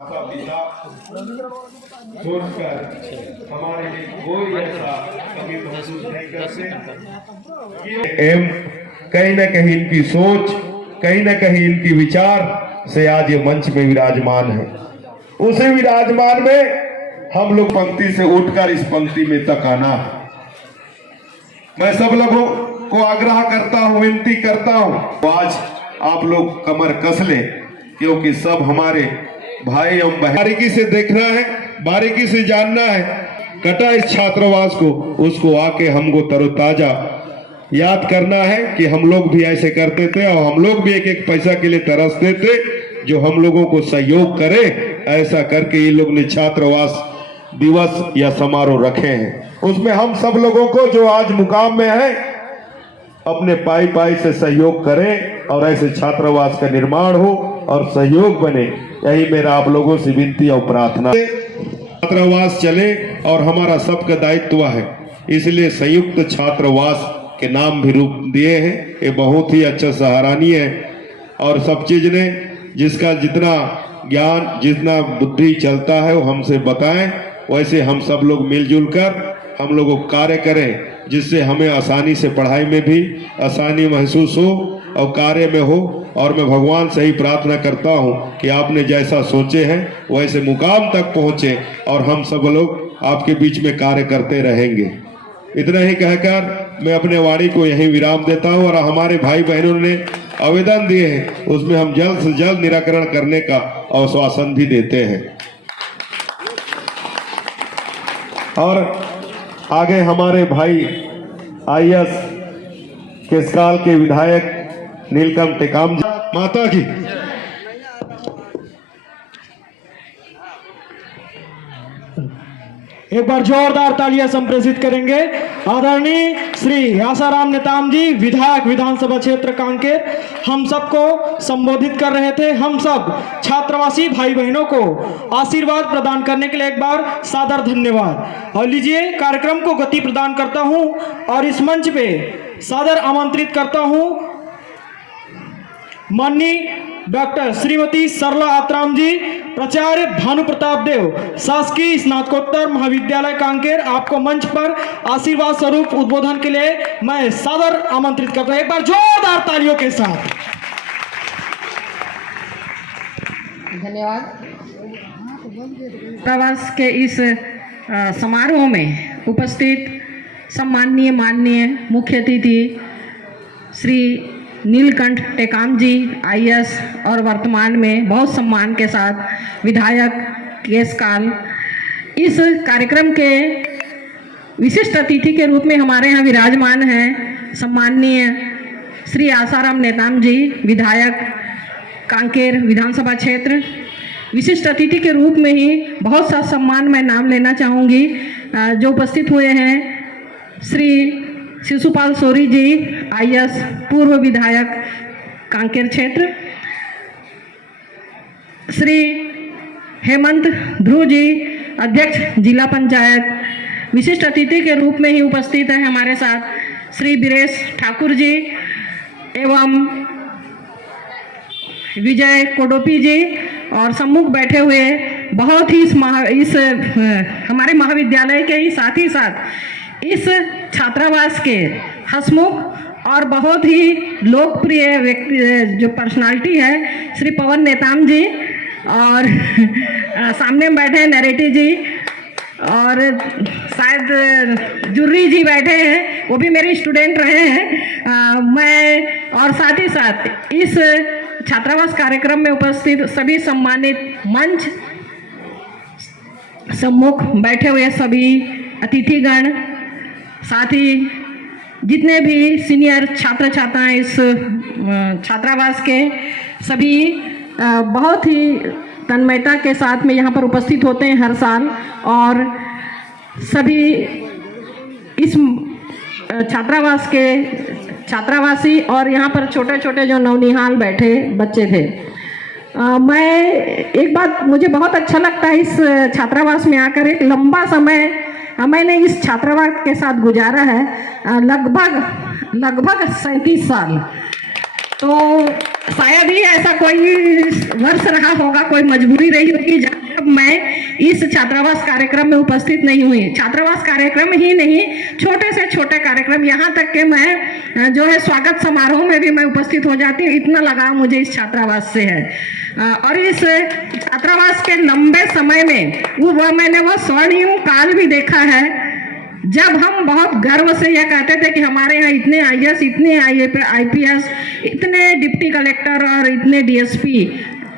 सोचकर हमारे लिए कोई ऐसा कभी महसूस नहीं करते। कहीं न कहीं इनकी सोच, कहीं न कहीं इनकी विचार से आज ये मंच में विराजमान है। उसी विराजमान में हम लोग पंक्ति से उठकर इस पंक्ति में तक आना है। मैं सब लोगों को आग्रह करता हूं, विनती करता हूं, आज आप लोग कमर कस ले, क्योंकि सब हमारे भाई एवं बहन। बारीकी से देखना है, बारीकी से जानना है, कटा इस छात्रावास को, उसको आके हमको तरोताजा याद करना है कि हम लोग भी ऐसे करते थे और हम लोग भी एक एक पैसा के लिए तरसते थे, जो हम लोगों को सहयोग करे। ऐसा करके ये लोग ने छात्रावास दिवस या समारोह रखे हैं। उसमें हम सब लोगों को जो आज मुकाम में है, अपने पाई पाई से सहयोग करें और ऐसे छात्रावास का निर्माण हो और सहयोग बने। यही मेरा आप लोगों से विनती और प्रार्थना। छात्रावास चले और हमारा सबका दायित्व है, इसलिए संयुक्त छात्रावास के नाम भी रूप दिए हैं। ये बहुत ही अच्छा सराहनीय है और सब चीज ने जिसका जितना ज्ञान, जितना बुद्धि चलता है वो हमसे बताएं। वैसे हम सब लोग मिलजुल कर हम लोगों को कार्य करें, जिससे हमें आसानी से पढ़ाई में भी आसानी महसूस हो और कार्य में हो। और मैं भगवान से ही प्रार्थना करता हूं कि आपने जैसा सोचे हैं वैसे मुकाम तक पहुंचे और हम सब लोग आपके बीच में कार्य करते रहेंगे। इतना ही कहकर मैं अपने वाणी को यहीं विराम देता हूं। और हमारे भाई बहनों ने आवेदन दिए हैं, उसमें हम जल्द से जल्द निराकरण करने का आश्वासन भी देते हैं। और आगे हमारे भाई आईएएस केसकाल के विधायक नीलकंठ टेकाम जी, माता की एक बार जोरदार तालियां संप्रेषित करेंगे। आदरणीय श्री आसाराम नेताम जी, विधायक विधानसभा क्षेत्र कांकेर, हम सबको संबोधित कर रहे थे। हम सब छात्रावासी भाई बहनों को आशीर्वाद प्रदान करने के लिए एक बार सादर धन्यवाद। और लीजिए, कार्यक्रम को गति प्रदान करता हूं और इस मंच पे सादर आमंत्रित करता हूं माननीय डॉक्टर श्रीमती सरला आत्राम जी, प्राचार्य भानु प्रताप देव, शासकीय स्नातकोत्तर महाविद्यालय कांकेर। आपको मंच पर आशीर्वाद स्वरूप उद्बोधन के लिए मैं सादर आमंत्रित करता हूं, एक बार जोरदार तालियों के साथ। धन्यवाद। छात्रावास के इस समारोह में उपस्थित सम्माननीय माननीय मुख्य अतिथि श्री नीलकंठ टेकाम जी आईएएस और वर्तमान में बहुत सम्मान के साथ विधायक केसकाल, इस कार्यक्रम के विशिष्ट अतिथि के रूप में हमारे यहाँ विराजमान हैं सम्माननीय श्री आसाराम नेताम जी, विधायक कांकेर विधानसभा क्षेत्र। विशिष्ट अतिथि के रूप में ही बहुत सा सम्मान मैं नाम लेना चाहूँगी। जो उपस्थित हुए हैं श्री शिशुपाल सोरी जी आईएएस, पूर्व विधायक कांकेर क्षेत्र, श्री हेमंत ध्रुव जी, अध्यक्ष जिला पंचायत। विशिष्ट अतिथि के रूप में ही उपस्थित है हमारे साथ श्री बीरेश ठाकुर जी एवं विजय कोडोपी जी, और सम्मुख बैठे हुए बहुत ही इस हमारे महाविद्यालय के ही साथ इस छात्रावास के हसमुख और बहुत ही लोकप्रिय व्यक्ति जो पर्सनालिटी है श्री पवन नेताम जी, और सामने बैठे हैं नरेटी जी, और शायद जुर्री जी बैठे हैं, वो भी मेरे स्टूडेंट रहे हैं। मैं और साथ ही साथ इस छात्रावास कार्यक्रम में उपस्थित सभी सम्मानित मंच सम्मुख बैठे हुए सभी अतिथिगण, साथ ही जितने भी सीनियर छात्र छात्राएं इस छात्रावास के, सभी बहुत ही तन्मयता के साथ में यहाँ पर उपस्थित होते हैं हर साल। और सभी इस छात्रावास के छात्रावासी और यहाँ पर छोटे छोटे जो नवनिहाल बैठे बच्चे थे, मैं एक बात मुझे बहुत अच्छा लगता है, इस छात्रावास में आकर एक लंबा समय मैंने इस छात्रावास के साथ गुजारा है, लगभग 37 साल। तो शायद ही ऐसा कोई वर्ष रहा होगा, कोई मजबूरी रही होगी जब मैं इस छात्रावास कार्यक्रम में उपस्थित नहीं हुई। छात्रावास कार्यक्रम ही नहीं, छोटे से छोटे कार्यक्रम, यहाँ तक कि मैं जो है स्वागत समारोह में भी मैं उपस्थित हो जाती हूँ। इतना लगाव मुझे इस छात्रावास से है। और इस छात्रावास के लंबे समय में मैंने वो स्वर्णिम काल भी देखा है जब हम बहुत गर्व से यह कहते थे कि हमारे यहाँ इतने आईएएस, इतने आईपीएस, इतने डिप्टी कलेक्टर और इतने डीएसपी,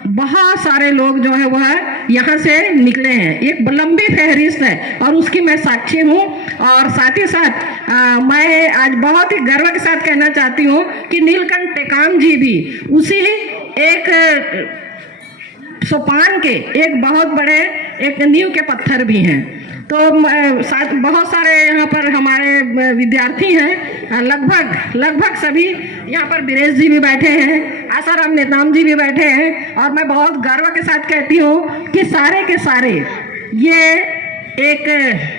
बहुत सारे लोग जो है वह यहाँ से निकले हैं। एक लंबी फहरिस्त है और उसकी मैं साक्षी हूँ। और साथ ही साथ मैं आज बहुत ही गर्व के साथ कहना चाहती हूँ कि नीलकंठ टेकाम जी भी उसी एक सोपान के एक बहुत बड़े एक नींव के पत्थर भी हैं। तो साथ बहुत सारे यहाँ पर हमारे विद्यार्थी हैं, लगभग सभी यहाँ पर बीरेश जी भी बैठे हैं, आसाराम नेताम जी भी बैठे हैं। और मैं बहुत गर्व के साथ कहती हूँ कि सारे के सारे ये एक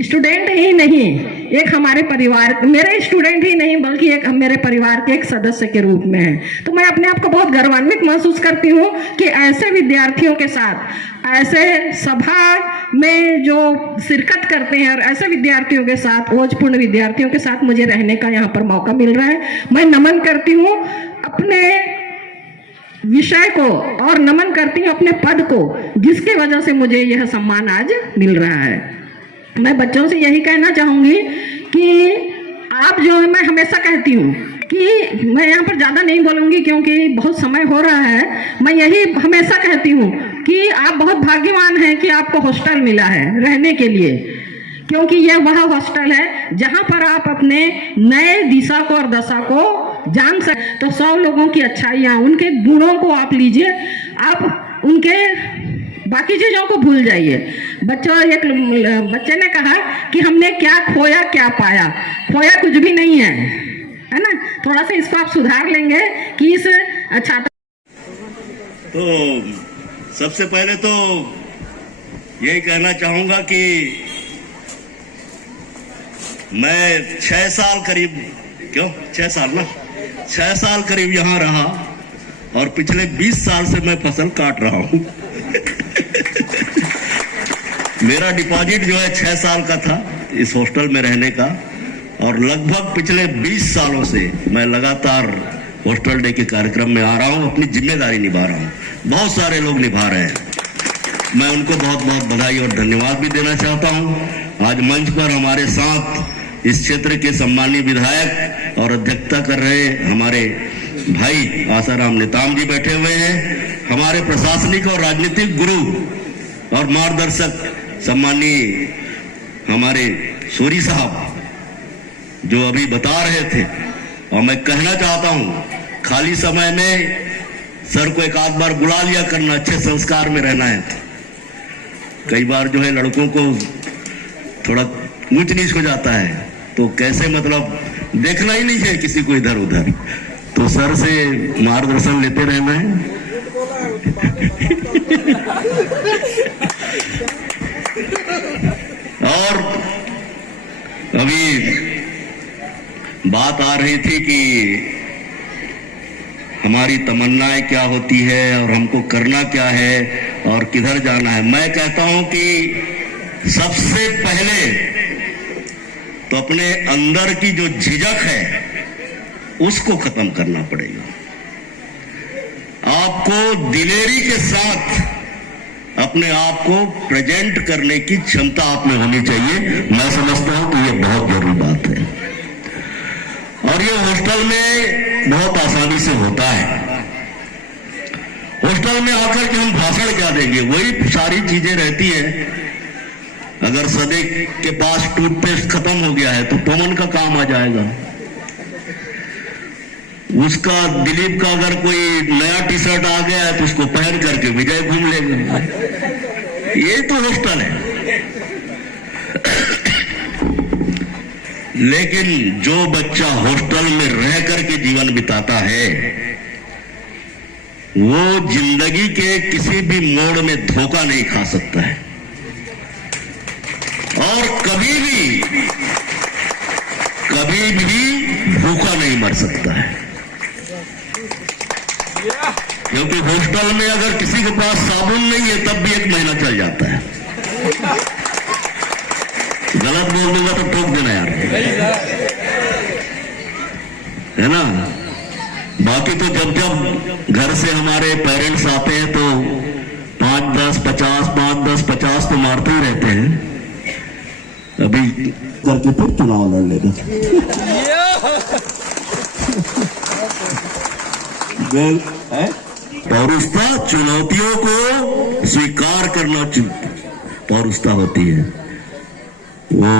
स्टूडेंट ही नहीं, एक हमारे परिवार, मेरे स्टूडेंट ही नहीं बल्कि एक मेरे परिवार के एक सदस्य के रूप में है। तो मैं अपने आप को बहुत गर्वान्वित महसूस करती हूँ कि ऐसे विद्यार्थियों के साथ, ऐसे सभा में जो शिरकत करते हैं और ऐसे विद्यार्थियों के साथ, ओजपूर्ण विद्यार्थियों के साथ मुझे रहने का यहाँ पर मौका मिल रहा है। मैं नमन करती हूँ अपने विषय को और नमन करती हूँ अपने पद को, जिसकी वजह से मुझे यह सम्मान आज मिल रहा है। मैं बच्चों से यही कहना चाहूँगी कि आप जो है, मैं हमेशा कहती हूँ कि मैं यहाँ पर ज़्यादा नहीं बोलूँगी क्योंकि बहुत समय हो रहा है। मैं यही हमेशा कहती हूँ कि आप बहुत भाग्यवान हैं कि आपको हॉस्टल मिला है रहने के लिए, क्योंकि यह वह हॉस्टल है जहाँ पर आप अपने नए दिशा को और दशा को जान सकते। तो 100 लोगों की अच्छाइयाँ, उनके गुणों को आप लीजिए, आप उनके बाकी चीज़ों को भूल जाइए। एक बच्चे ने कहा कि हमने क्या खोया क्या पाया। खोया कुछ भी नहीं है ना। थोड़ा सा इसको आप सुधार लेंगे कि इस छात्र। तो सबसे पहले तो यही कहना चाहूंगा कि मैं 6 साल करीब, 6 साल करीब यहाँ रहा और पिछले 20 साल से मैं फसल काट रहा हूँ। मेरा डिपॉजिट जो है 6 साल का था इस हॉस्टल में रहने का, और लगभग पिछले 20 सालों से मैं लगातार हॉस्टल डे के कार्यक्रम में आ रहा हूँ, अपनी जिम्मेदारी निभा रहा हूँ। बहुत सारे लोग निभा रहे हैं, मैं उनको बहुत बहुत बधाई और धन्यवाद भी देना चाहता हूँ। आज मंच पर हमारे साथ इस क्षेत्र के सम्मानीय विधायक और अध्यक्षता कर रहे हमारे भाई आसाराम नेताम जी बैठे हुए हैं। हमारे प्रशासनिक और राजनीतिक गुरु और मार्गदर्शक सम्मानीय हमारे सूरी साहब जो अभी बता रहे थे, और मैं कहना चाहता हूं खाली समय में सर को एक आध बार बुला लिया करना, अच्छे संस्कार में रहना है। कई बार जो है लड़कों को थोड़ा ऊंच नीच हो जाता है, तो कैसे मतलब देखना ही नहीं है किसी को इधर उधर, तो सर से मार्गदर्शन लेते रहना है। और अभी बात आ रही थी कि हमारी तमन्नाएं क्या होती है और हमको करना क्या है और किधर जाना है। मैं कहता हूं कि सबसे पहले तो अपने अंदर की जो झिझक है उसको खत्म करना पड़ेगा। आपको दिलेरी के साथ अपने आप को प्रेजेंट करने की क्षमता आप में होनी चाहिए। मैं समझता हूं कि यह बहुत जरूरी बात है, और ये हॉस्टल में बहुत आसानी से होता है। हॉस्टल में आकर के हम भाषण क्या देंगे, वही सारी चीजें रहती हैं। अगर सदैव के पास टूथपेस्ट खत्म हो गया है तो पवन का काम आ जाएगा, उसका दिलीप का अगर कोई नया टी शर्ट आ गया है तो उसको पहन करके विजय घूम लेगा। ये तो हॉस्टल है। लेकिन जो बच्चा हॉस्टल में रह करके जीवन बिताता है वो जिंदगी के किसी भी मोड़ में धोखा नहीं खा सकता है और कभी भी भूखा नहीं मर सकता है। क्योंकि हॉस्टल में अगर किसी के पास साबुन नहीं है तब भी 1 महीना चल जाता है। गलत बोल दूंगा तो टोक देना यार, है ना। बाकी तो जब जब घर से हमारे पेरेंट्स आते हैं तो 5-10 50 5-10 50 तो मारते ही रहते हैं। अभी करके फिर चुनाव लड़ लेगा। पौरुषता चुनौतियों को स्वीकार करना पौरुषता होती है। वो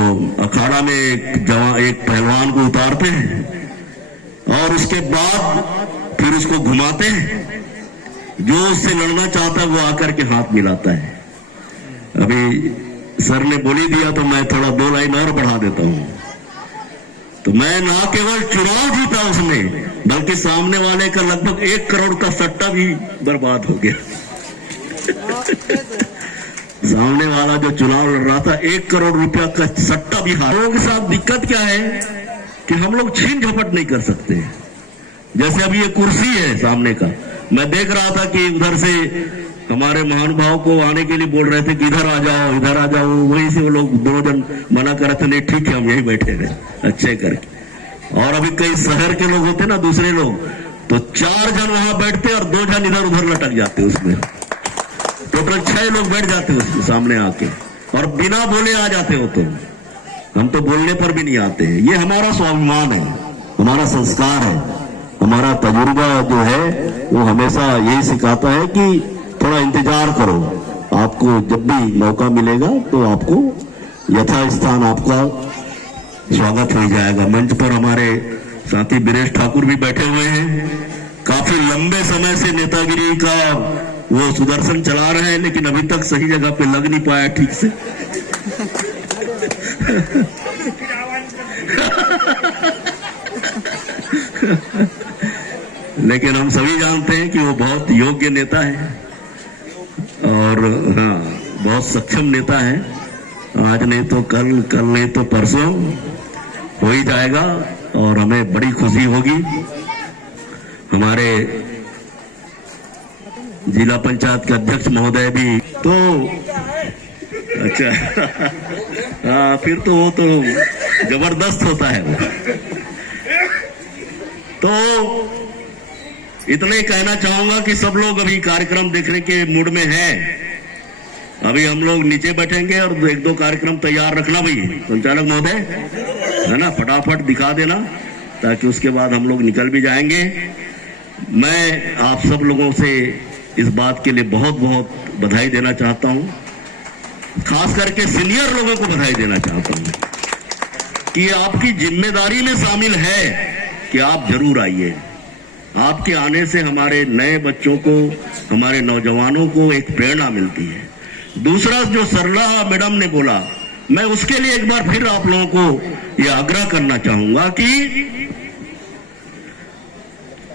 अखाड़ा में एक पहलवान को उतारते हैं और उसके बाद फिर उसको घुमाते हैं, जो उससे लड़ना चाहता है वो आकर के हाथ मिलाता है। अभी सर ने बोली दिया तो मैं थोड़ा 2 लाइन और बढ़ा देता हूं। तो मैं ना केवल चुनाव जीता उसमें, बल्कि सामने वाले का लगभग 1 करोड़ का सट्टा भी बर्बाद हो गया। सामने वाला जो चुनाव लड़ रहा था 1 करोड़ रुपया का सट्टा भी हार। लोगों के साथ दिक्कत क्या है कि हम लोग छीन झपट नहीं कर सकते। जैसे अभी ये कुर्सी है सामने का, मैं देख रहा था कि उधर से हमारे महानुभाव को आने के लिए बोल रहे थे कि इधर आ जाओ इधर आ जाओ, वहीं से वो लोग 2 जन मना कर रहे थे, नहीं ठीक है हम यहीं बैठे रहे अच्छे करके। और अभी कई शहर के लोग होते ना दूसरे लोग, तो 4 जन वहां बैठते और 2 जन इधर उधर लटक जाते, उसमें टोटल 6 लोग बैठ जाते उसके सामने आके और बिना बोले आ जाते हो। तो हम तो बोलने पर भी नहीं आते हैं। ये हमारा स्वाभिमान है, हमारा संस्कार है, हमारा तजुर्बा जो है वो हमेशा यही सिखाता है कि थोड़ा इंतजार करो, आपको जब भी मौका मिलेगा तो आपको यथास्थान आपका स्वागत हो जाएगा। मंच पर हमारे साथी बीरेश ठाकुर भी बैठे हुए हैं, काफी लंबे समय से नेतागिरी का वो सुदर्शन चला रहे हैं, लेकिन अभी तक सही जगह पे लग नहीं पाया ठीक से। लेकिन हम सभी जानते हैं कि वो बहुत योग्य नेता है और हाँ बहुत सक्षम नेता है। आज नहीं तो कल, कल नहीं तो परसों हो ही जाएगा और हमें बड़ी खुशी होगी। हमारे जिला पंचायत के अध्यक्ष महोदय भी तो अच्छा हाँ, फिर तो वो तो जबरदस्त होता है वो। तो इतना ही कहना चाहूंगा कि सब लोग अभी कार्यक्रम देखने के मूड में हैं। अभी हम लोग नीचे बैठेंगे और 1-2 कार्यक्रम तैयार रखना भाई संचालक महोदय, है ना, फटाफट दिखा देना ताकि उसके बाद हम लोग निकल भी जाएंगे। मैं आप सब लोगों से इस बात के लिए बहुत बहुत बधाई देना चाहता हूं, खास करके सीनियर लोगों को बधाई देना चाहता हूं कि आपकी जिम्मेदारी में शामिल है कि आप जरूर आइए। आपके आने से हमारे नए बच्चों को, हमारे नौजवानों को एक प्रेरणा मिलती है। दूसरा जो सरला मैडम ने बोला, मैं उसके लिए एक बार फिर आप लोगों को यह आग्रह करना चाहूंगा कि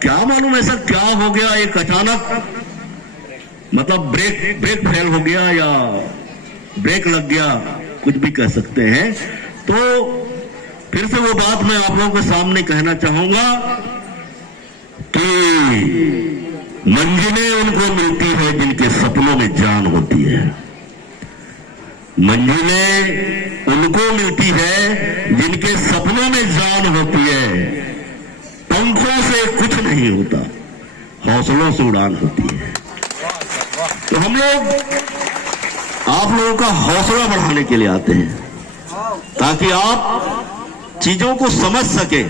क्या मालूम ऐसा क्या हो गया, एक अचानक मतलब ब्रेक फेल हो गया या ब्रेक लग गया, कुछ भी कह सकते हैं। तो फिर से वो बात मैं आप लोगों के सामने कहना चाहूंगा कि मंजिलें उनको मिलती है जिनके सपनों में जान होती है। मंजिलें उनको मिलती है जिनके सपनों में जान होती है। पंखों से कुछ नहीं होता, हौसलों से उड़ान होती है। तो हम लोग आप लोगों का हौसला बढ़ाने के लिए आते हैं ताकि आप चीजों को समझ सके,